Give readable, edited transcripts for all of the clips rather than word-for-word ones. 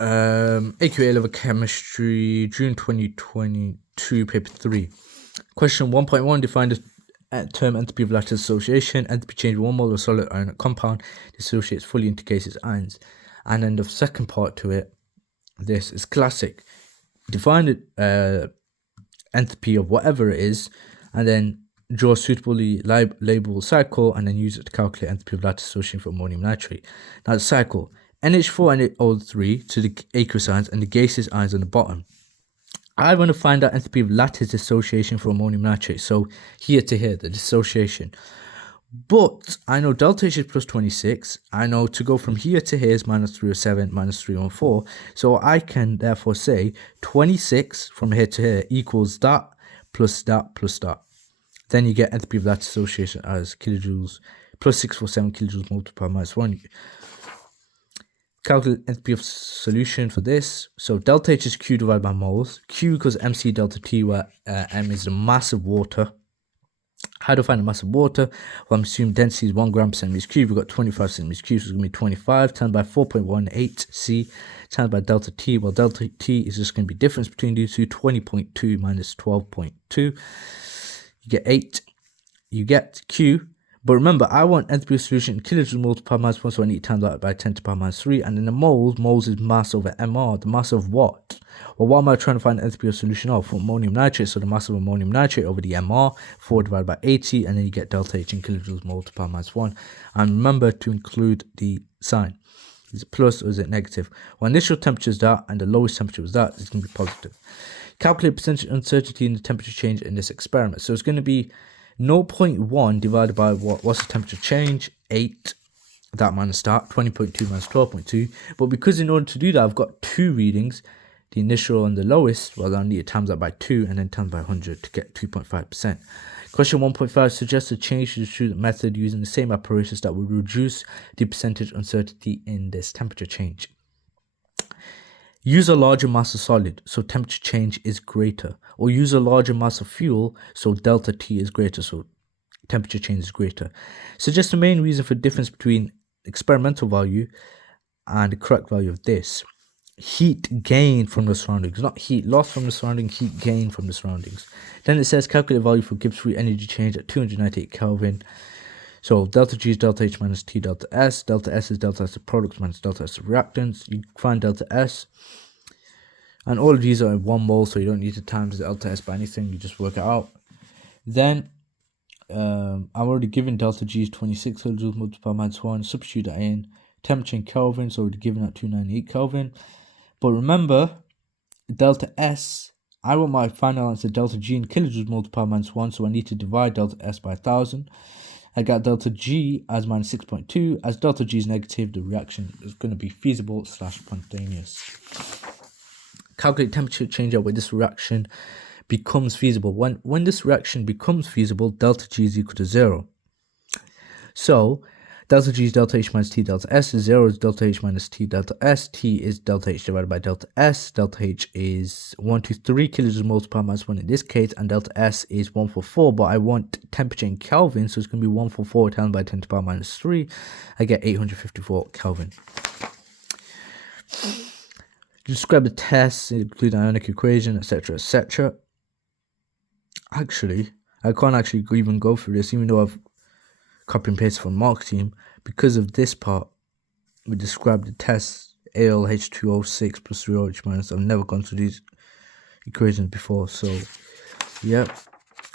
AQA level chemistry, June 2022, paper 3. Question 1.1, define the term entropy of lattice association. Entropy change one mole of solid ionic compound dissociates fully into gaseous ions. And then the second part to it, this is classic. Define the entropy of whatever it is, and then draw a suitably labeled cycle, and then use it to calculate entropy of lattice association for ammonium nitrate. Now the cycle, NH4 and NO3 to the aqueous ions and the gaseous ions on the bottom. I want to find out entropy of lattice dissociation for ammonium nitrate. So here to here, the dissociation. But I know delta H is plus 26. I know to go from here to here is minus 307, minus 314. So I can therefore say 26 from here to here equals that plus that plus that. Then you get entropy of lattice association as kilojoules plus 647 kilojoules multiplied by minus 1. Calculate entropy of solution for this. So delta H is Q divided by moles. Q equals MC delta T, where M is the mass of water. How to find the mass of water? Well, I'm assuming density is 1 gram per centimeter cube. We've got 25 centimeters cubed, so it's going to be 25 times by 4.18 C times by delta T. Well, delta T is just going to be difference between these two, 20.2 minus 12.2. You get 8. You get Q. But remember, I want entropy of solution in kilojoules multiplied by minus 1, so I need to times that by 10 to the power minus 3. And in the moles is mass over MR. The mass of what? Well, what am I trying to find the entropy of solution of? For ammonium nitrate, so the mass of ammonium nitrate over the MR, 4 divided by 80, and then you get delta H in kilojoules multiplied by minus 1. And remember to include the sign. Is it plus or is it negative? Well, initial temperature is that, and the lowest temperature was that. It's going to be positive. Calculate percentage uncertainty in the temperature change in this experiment. So it's going to be 0.1 divided by what's the temperature change? 8. That minus that, 20.2 minus 12.2. But because in order to do that, I've got two readings, the initial and the lowest. Well, I need to times that by 2 and then times by 100 to get 2.5%. Question 1.5 suggests a change to the student method using the same apparatus that would reduce the percentage uncertainty in this temperature change. Use a larger mass of solid, so temperature change is greater. Or use a larger mass of fuel, so delta T is greater, so temperature change is greater. Suggest the main reason for difference between experimental value and the correct value of this. Heat gained from the surroundings, not heat lost from the surroundings, heat gained from the surroundings. Then it says calculate value for Gibbs free energy change at 298 Kelvin. So delta G is delta H minus T delta S. Delta S is delta S of products minus delta S of reactants. You find delta S. And all of these are in 1 mole, so you don't need to times the delta S by anything. You just work it out. Then I'm already given delta G is 26 kilojoules multiplied by minus 1. Substitute that in. Temperature in Kelvin, so already given at 298 Kelvin. But remember, delta S, I want my final answer delta G in kilojoules multiplied by minus 1, so I need to divide delta S by 1000. I got delta G as minus 6.2. As delta G is negative, the reaction is going to be feasible / spontaneous. Calculate temperature change out where this reaction becomes feasible. When this reaction becomes feasible, delta G is equal to 0. So delta G is delta H minus T delta S. 0 is delta H minus T delta S. T is delta H divided by delta S. Delta H is 123 kilojoules multiplied by minus 1 in this case, and delta S is 144, but I want temperature in Kelvin, so it's going to be 144 times by 10 to the power minus 3. I get 854 Kelvin. Describe the tests, include the ionic equation, etc., etc. Actually, I can't actually even go through this, even though I've copy and paste from Mark team, because of this part. We describe the test AlH2O6 plus 3OH minus. I've never gone through these equations before, so yeah.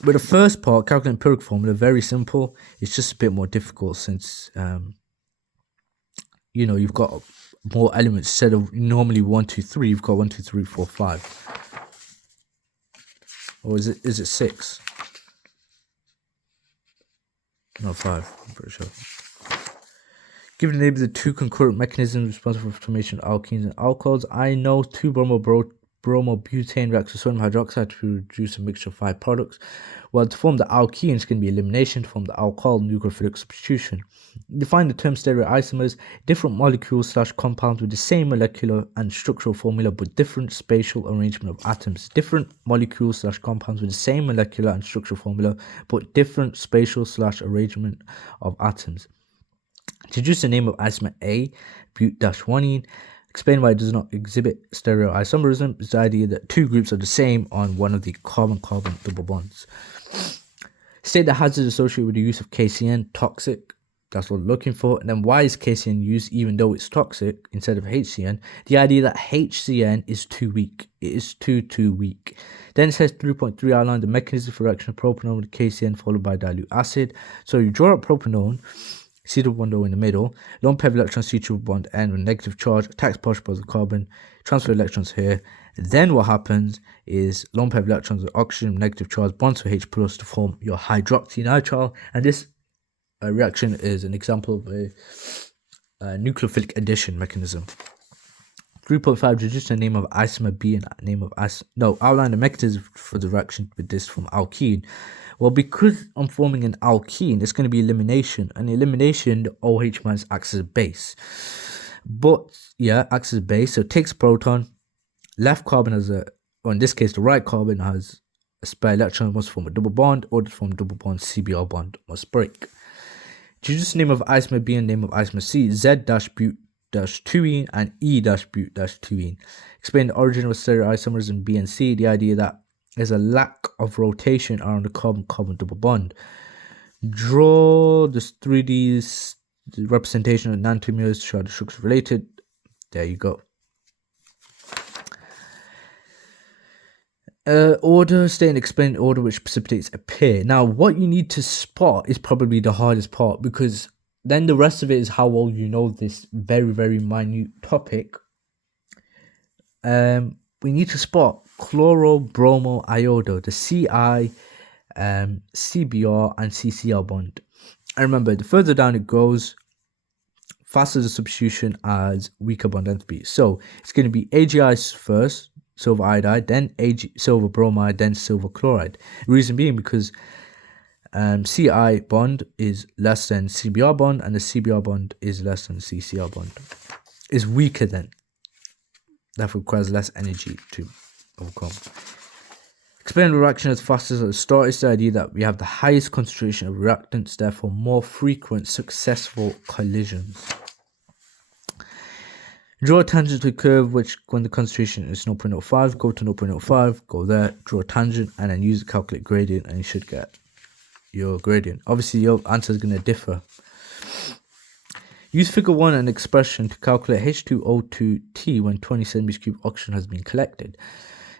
But the first part, calculating empirical formula, very simple. It's just a bit more difficult since you've got more elements instead of normally 1, 2, 3. You've got 1, 2, 3, 4, 5. Or is it 6? No, 5, I'm pretty sure. Given the name of the two concurrent mechanisms responsible for formation of alkenes and alcohols, I know 2-bromobutane reacts with sodium hydroxide to produce a mixture of 5 products. Well, to form the alkene, it's going to be elimination. To form the alcohol, nucleophilic substitution. Define the term stereoisomers, different molecules / compounds with the same molecular and structural formula but different spatial arrangement of atoms. Different molecules / compounds with the same molecular and structural formula but different spatial / arrangement of atoms. Introduce the name of isomer A, but-1ene. Explain why it does not exhibit stereoisomerism. It's the idea that two groups are the same on one of the carbon-carbon double bonds. State the hazard associated with the use of KCN, toxic. That's what we're looking for. And then why is KCN used even though it's toxic instead of HCN? The idea that HCN is too weak. It is too weak. Then it says 3.3 outline the mechanism for reaction of propanone with KCN followed by dilute acid. So you draw up propanone, C double bond O in the middle, lone pair of electrons C triple bond N with negative charge, attacks partial bonds of carbon, transfer electrons here. Then what happens is lone pair of electrons with oxygen negative charge bonds with H plus to form your hydroxynitrile, and this reaction is an example of a nucleophilic addition mechanism. 3.5 reduce the name of isomer B and name of outline the mechanism for the reaction with this from alkene. Well, because I'm forming an alkene, it's going to be elimination. And elimination, the OH minus acts as a base. But yeah, acts as a base. So it takes a proton, left carbon has or in this case, the right carbon has a spare electron, must form a double bond, or to form a double bond, CBr bond must break. Choose the name of isomer B and name of isomer C, Z-but-2ene and E-but-2ene. Explain the origin of stereoisomers in B and C, the idea that there's a lack of rotation around the carbon-carbon double bond. Draw this 3D representation of nanotubes to show the structure related. There you go. Order, state and explain order which precipitates appear. Now, what you need to spot is probably the hardest part, because then the rest of it is how well you know this very, very minute topic. We need to spot chloro-bromo-iodo, the Ci, CBr, and CCl bond. And remember, the further down it goes, faster the substitution as weaker bond enthalpy. So it's going to be AgI first, silver iodide, then silver bromide, then silver chloride. Reason being because Ci bond is less than CBr bond, and the CBr bond is less than CCl bond. Is weaker than. That requires less energy to overcome. Explain the reaction as fastest at the start is the idea that we have the highest concentration of reactants, therefore more frequent successful collisions. Draw a tangent to a curve which, when the concentration is 0.05, go to 0.05, go there, draw a tangent, and then use the calculate gradient, and you should get your gradient. Obviously, your answer is going to differ. Use figure 1 an expression to calculate H2O2T when 20 centimeters cube oxygen has been collected.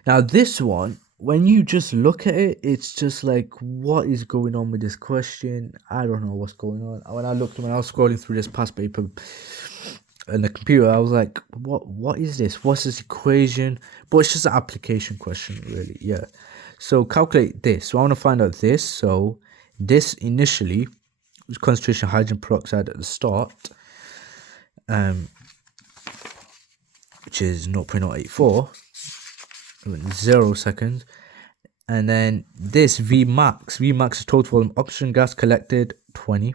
Now, this one, when you just look at it, it's just like, what is going on with this question? I don't know what's going on. When I was scrolling through this past paper in the computer, I was like, what is this? What's this equation? But it's just an application question, really. Yeah. So calculate this. So I want to find out this. So this initially was concentration of hydrogen peroxide at the start, which is 0.084, 0 seconds. And then this Vmax is total volume oxygen gas collected, 20.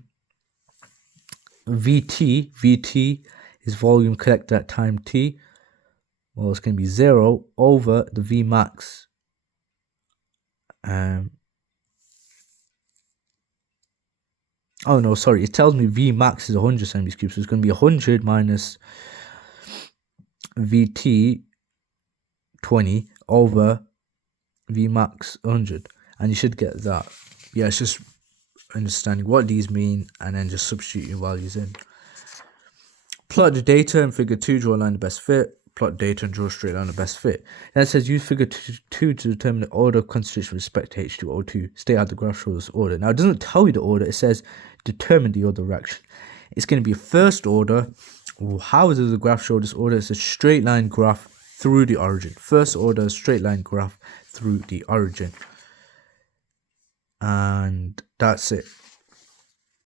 VT is volume collected at time t. Well, it's going to be 0 over the Vmax. Oh no, sorry. It tells me Vmax is 100 centimeters cubed, so it's going to be 100 minus VT 20 over Vmax 100, and you should get that. Yeah, it's just understanding what these mean and then just substituting values in. Plot the data in figure 2, draw a line the best fit. Plot data and draw a straight line the best fit. Then it says use figure 2 to determine the order of concentration with respect to H2O2. State how the graph shows this order. Now, it doesn't tell you the order, it says determine the order of reaction. It's going to be a first order. How does the graph show this order? It's a straight line graph through the origin. First order straight line graph through the origin. And that's it.